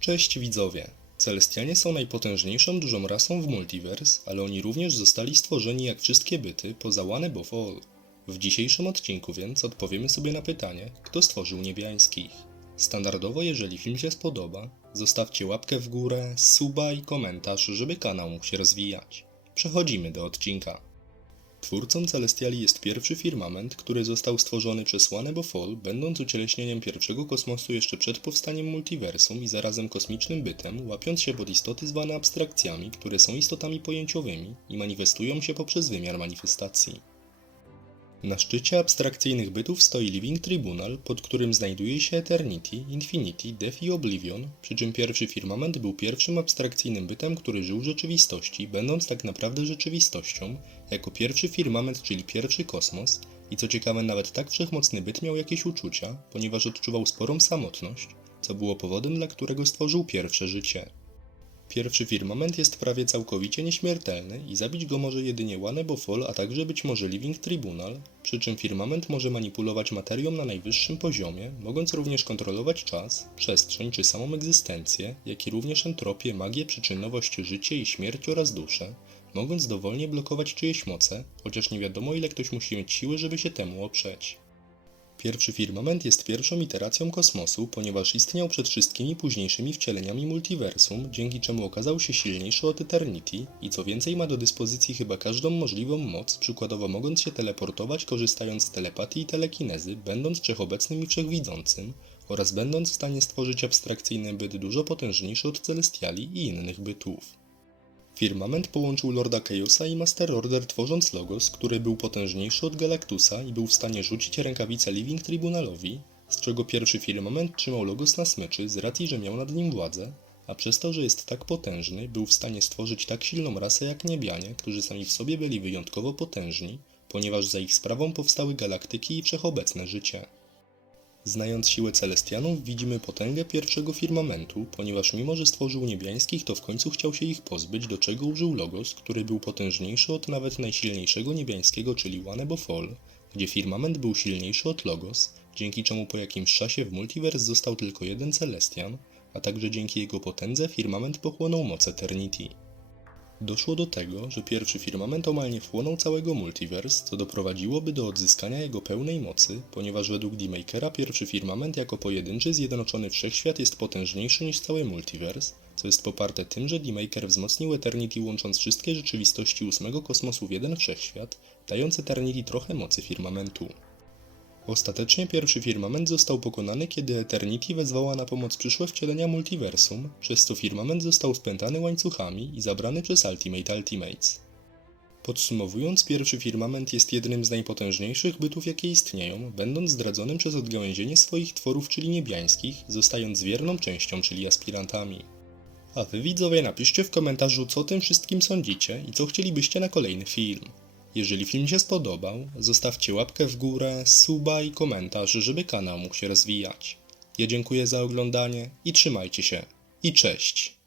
Cześć widzowie! Celestianie są najpotężniejszą dużą rasą w multiverse, ale oni również zostali stworzeni jak wszystkie byty poza One Above All. W dzisiejszym odcinku więc odpowiemy sobie na pytanie, kto stworzył niebiańskich. Standardowo, jeżeli film się spodoba, zostawcie łapkę w górę, suba i komentarz, żeby kanał mógł się rozwijać. Przechodzimy do odcinka. Twórcą Celestiali jest pierwszy firmament, który został stworzony przez One Above All, będąc ucieleśnieniem pierwszego kosmosu jeszcze przed powstaniem multiversum i zarazem kosmicznym bytem, łapiąc się pod istoty zwane abstrakcjami, które są istotami pojęciowymi i manifestują się poprzez wymiar manifestacji. Na szczycie abstrakcyjnych bytów stoi Living Tribunal, pod którym znajduje się Eternity, Infinity, Death i Oblivion, przy czym pierwszy firmament był pierwszym abstrakcyjnym bytem, który żył w rzeczywistości, będąc tak naprawdę rzeczywistością, jako pierwszy firmament, czyli pierwszy kosmos, i co ciekawe nawet tak wszechmocny byt miał jakieś uczucia, ponieważ odczuwał sporą samotność, co było powodem, dla którego stworzył pierwsze życie. Pierwszy firmament jest prawie całkowicie nieśmiertelny i zabić go może jedynie One Above All, a także być może Living Tribunal, przy czym firmament może manipulować materią na najwyższym poziomie, mogąc również kontrolować czas, przestrzeń czy samą egzystencję, jak i również entropię, magię, przyczynnowość, życie i śmierć oraz duszę, mogąc dowolnie blokować czyjeś moce, chociaż nie wiadomo ile ktoś musi mieć siły, żeby się temu oprzeć. Pierwszy firmament jest pierwszą iteracją kosmosu, ponieważ istniał przed wszystkimi późniejszymi wcieleniami multiversum, dzięki czemu okazał się silniejszy od Eternity i co więcej ma do dyspozycji chyba każdą możliwą moc, przykładowo mogąc się teleportować korzystając z telepatii i telekinezy, będąc wszechobecnym i wszechwidzącym, oraz będąc w stanie stworzyć abstrakcyjny byt dużo potężniejszy od Celestiali i innych bytów. Firmament połączył Lorda Chaosa i Master Order tworząc Logos, który był potężniejszy od Galactusa i był w stanie rzucić rękawicę Living Tribunalowi, z czego pierwszy firmament trzymał Logos na smyczy z racji, że miał nad nim władzę, a przez to, że jest tak potężny, był w stanie stworzyć tak silną rasę jak niebianie, którzy sami w sobie byli wyjątkowo potężni, ponieważ za ich sprawą powstały galaktyki i wszechobecne życie. Znając siłę Celestianów, widzimy potęgę pierwszego firmamentu, ponieważ mimo, że stworzył niebiańskich, to w końcu chciał się ich pozbyć, do czego użył Logos, który był potężniejszy od nawet najsilniejszego niebiańskiego, czyli All, gdzie firmament był silniejszy od Logos, dzięki czemu po jakimś czasie w multiverse został tylko jeden Celestian, a także dzięki jego potędze firmament pochłonął moc Eternity. Doszło do tego, że pierwszy firmament omal wchłonął całego multiverse, co doprowadziłoby do odzyskania jego pełnej mocy, ponieważ według D-Makera pierwszy firmament jako pojedynczy zjednoczony wszechświat jest potężniejszy niż cały multiverse, co jest poparte tym, że D-Maker wzmocnił Eternity łącząc wszystkie rzeczywistości ósmego kosmosu w jeden wszechświat, dając Eternity trochę mocy firmamentu. Ostatecznie pierwszy firmament został pokonany, kiedy Eternity wezwała na pomoc przyszłe wcielenia multiversum, przez co firmament został spętany łańcuchami i zabrany przez Ultimate Ultimates. Podsumowując, pierwszy firmament jest jednym z najpotężniejszych bytów, jakie istnieją, będąc zdradzonym przez odgałęzienie swoich tworów, czyli niebiańskich, zostając wierną częścią, czyli aspirantami. A wy widzowie napiszcie w komentarzu, co o tym wszystkim sądzicie i co chcielibyście na kolejny film. Jeżeli film się spodobał, zostawcie łapkę w górę, suba i komentarz, żeby kanał mógł się rozwijać. Ja dziękuję za oglądanie i trzymajcie się. I cześć!